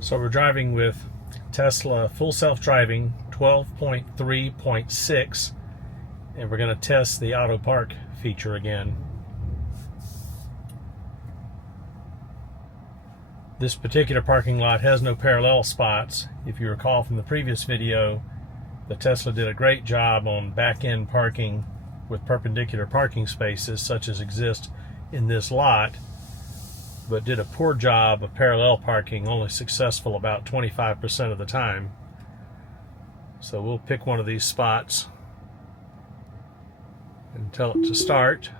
So we're driving with Tesla full self-driving 12.3.6, and we're going to test the Autopark feature again. This particular parking lot has no parallel spots. If you recall from the previous video, the Tesla did a great job on back-end parking with perpendicular parking spaces such as exist in this lot, but did a poor job of parallel parking, only successful about 25% of the time. So we'll pick one of these spots and tell it to start.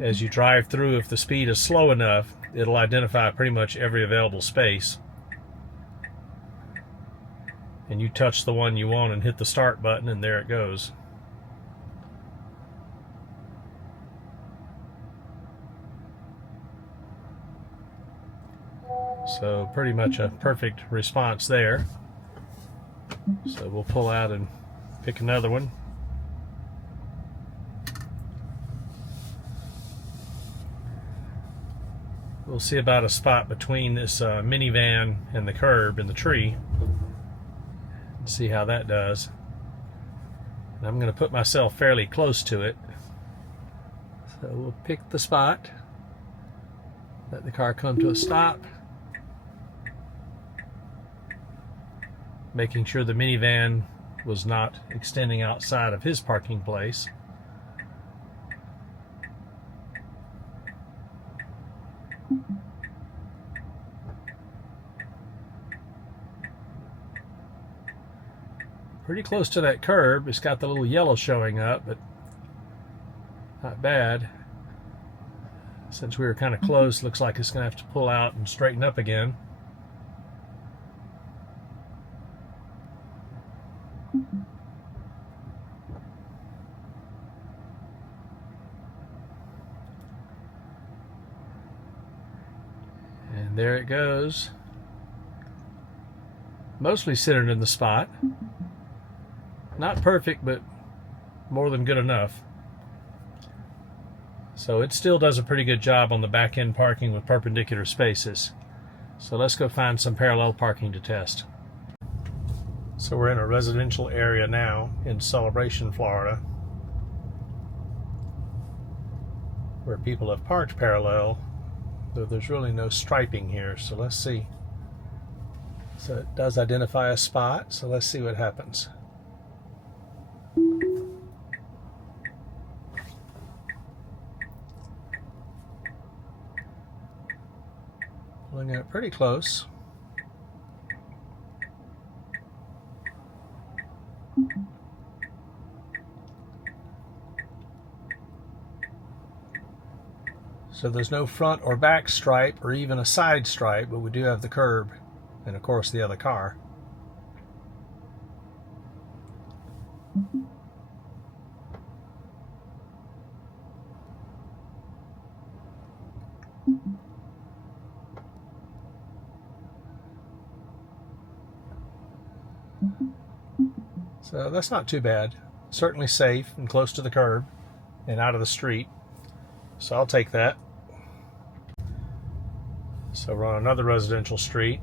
As you drive through, if the speed is slow enough, it'll identify pretty much every available space. And you touch the one you want and hit the start button, and there it goes. So pretty much a perfect response there. So we'll pull out and pick another one. We'll see about a spot between this minivan and the curb in the tree. See how that does. And I'm going to put myself fairly close to it. So we'll pick the spot. Let the car come to a stop. Making sure the minivan was not extending outside of his parking place. Pretty close to that curb. It's got the little yellow showing up, but not bad. Since we were kind of close, looks like it's going to have to pull out and straighten up again. And there it goes. Mostly centered in the spot. Not perfect, but more than good enough. So it still does a pretty good job on the back end parking with perpendicular spaces. So let's go find some parallel parking to test. So we're in a residential area now in Celebration, Florida, where people have parked parallel, though there's really no striping here. So let's see. So it does identify a spot, so let's see what happens. Pulling it pretty close. So there's no front or back stripe or even a side stripe, but we do have the curb and of course the other car. So that's not too bad. Certainly safe and close to the curb and out of the street. So I'll take that. So we're on another residential street.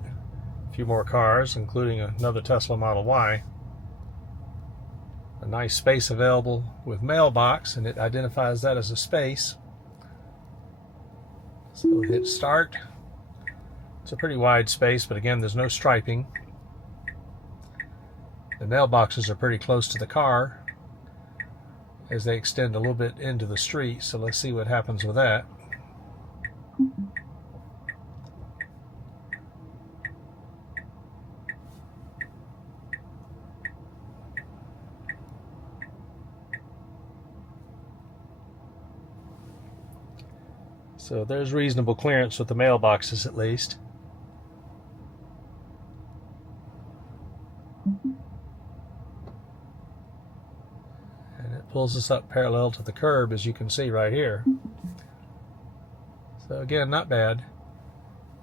A few more cars, including another Tesla Model Y. A nice space available with mailbox, and it identifies that as a space. So we'll hit start. It's a pretty wide space, but again, there's no striping. The mailboxes are pretty close to the car as they extend a little bit into the street, so let's see what happens with that. So there's reasonable clearance with the mailboxes at least. And it pulls us up parallel to the curb, as you can see right here. So again, not bad.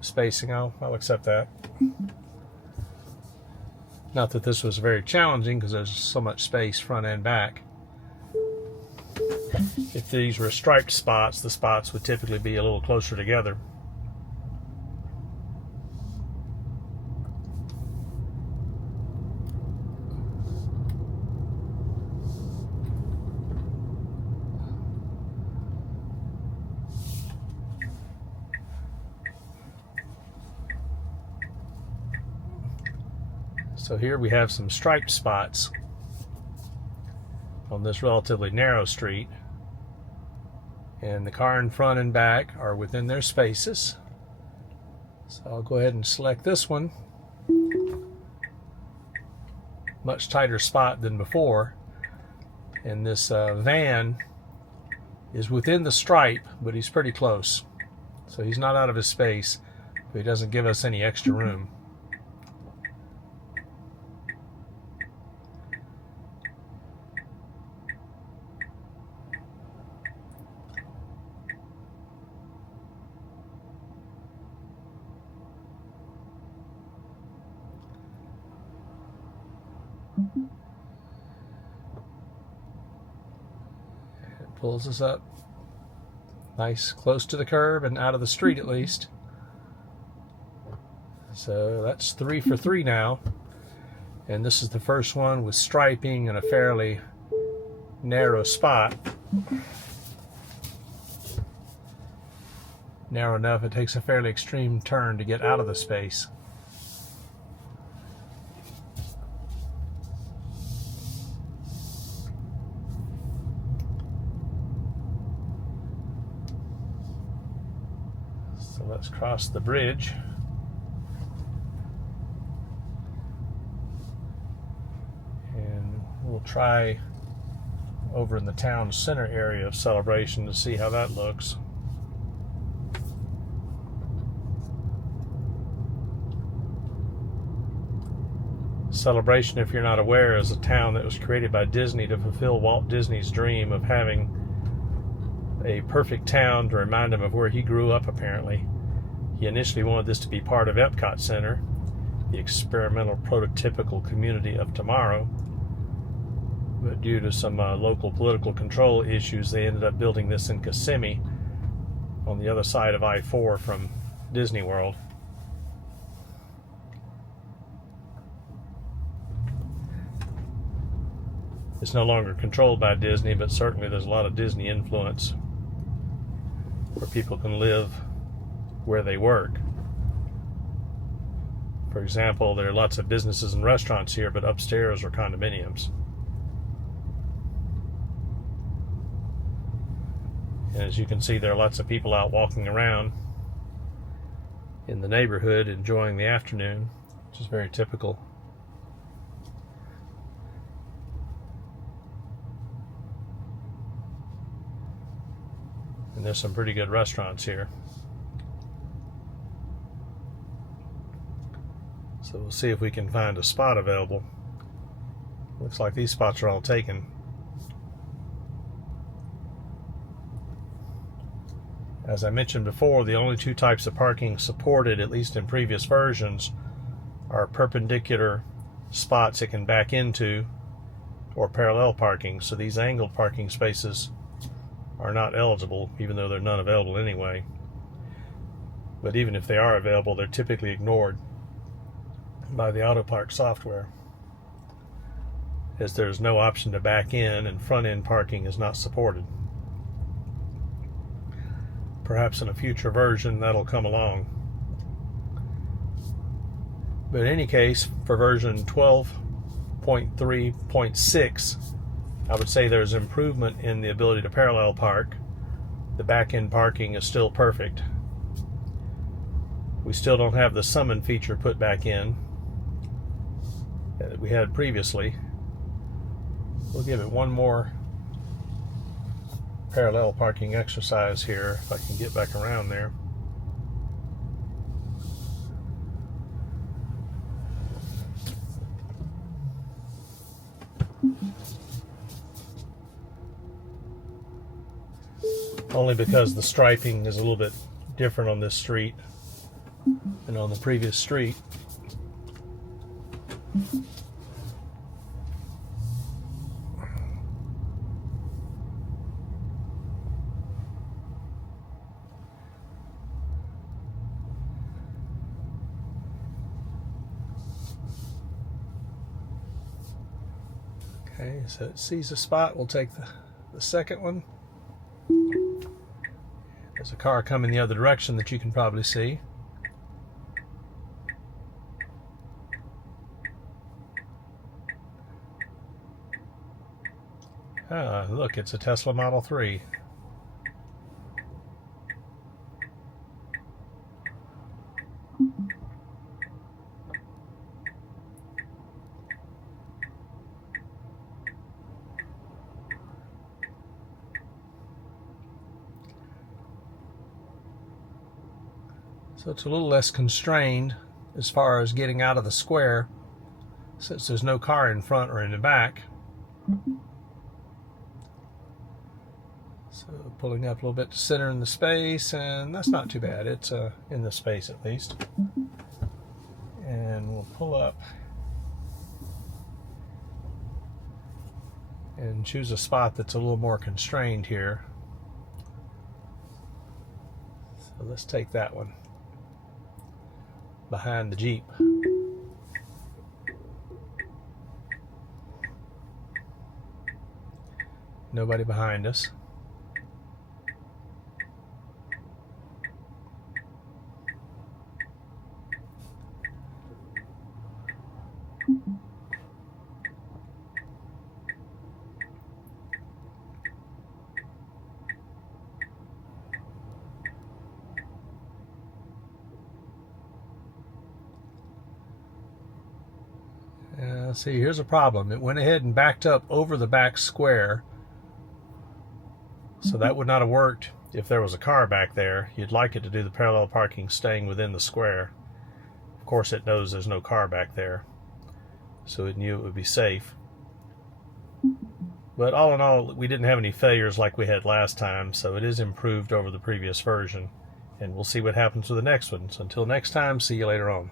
Spacing, I'll accept that. Not that this was very challenging because there's so much space front and back. If these were striped spots, the spots would typically be a little closer together. So here we have some striped spots on this relatively narrow street, and the car in front and back are within their spaces. So I'll go ahead and select this one. Much tighter spot than before, and this van is within the stripe, but he's pretty close, so he's not out of his space, but he doesn't give us any extra room. It pulls us up nice close to the curb and out of the street at least. So that's 3 for 3 now, and this is the first one with striping and a fairly narrow spot. Narrow enough it takes a fairly extreme turn to get out of the space. So let's cross the bridge. And we'll try over in the town center area of Celebration to see how that looks. Celebration, if you're not aware, is a town that was created by Disney to fulfill Walt Disney's dream of having a perfect town to remind him of where he grew up, apparently. He initially wanted this to be part of Epcot Center, the experimental prototypical community of tomorrow. But due to some local political control issues, they ended up building this in Kissimmee on the other side of I-4 from Disney World. It's no longer controlled by Disney, but certainly there's a lot of Disney influence where people can live where they work. For example, there are lots of businesses and restaurants here, but upstairs are condominiums. And as you can see, there are lots of people out walking around in the neighborhood enjoying the afternoon, which is very typical. And there's some pretty good restaurants here. So we'll see if we can find a spot available. Looks like these spots are all taken. As I mentioned before, the only two types of parking supported, at least in previous versions, are perpendicular spots it can back into or parallel parking. So these angled parking spaces are not eligible, even though they're none available anyway. But even if they are available, they're typically ignored by the Autopark software, as there's no option to back in and front-end parking is not supported. Perhaps in a future version that'll come along. But in any case, for version 12.3.6, I would say there's improvement in the ability to parallel park. The back-end parking is still perfect. We still don't have the summon feature put back in that we had previously. We'll give it one more parallel parking exercise here, if I can get back around there. Only because the striping is a little bit different on this street than on the previous street. Okay, so it sees a spot. We'll take the second one. There's a car coming the other direction that you can probably see. Ah, look, it's a Tesla Model 3. So it's a little less constrained as far as getting out of the square, since there's no car in front or in the back. So pulling up a little bit to center in the space, and that's not too bad. It's in the space at least. And we'll pull up and choose a spot that's a little more constrained here. So let's take that one, behind the Jeep. Nobody behind us. See, here's a problem. It went ahead and backed up over the back square. So that would not have worked if there was a car back there. You'd like it to do the parallel parking staying within the square. Of course, it knows there's no car back there, so it knew it would be safe. But all in all, we didn't have any failures like we had last time, so it is improved over the previous version. And we'll see what happens with the next one. So until next time, see you later on.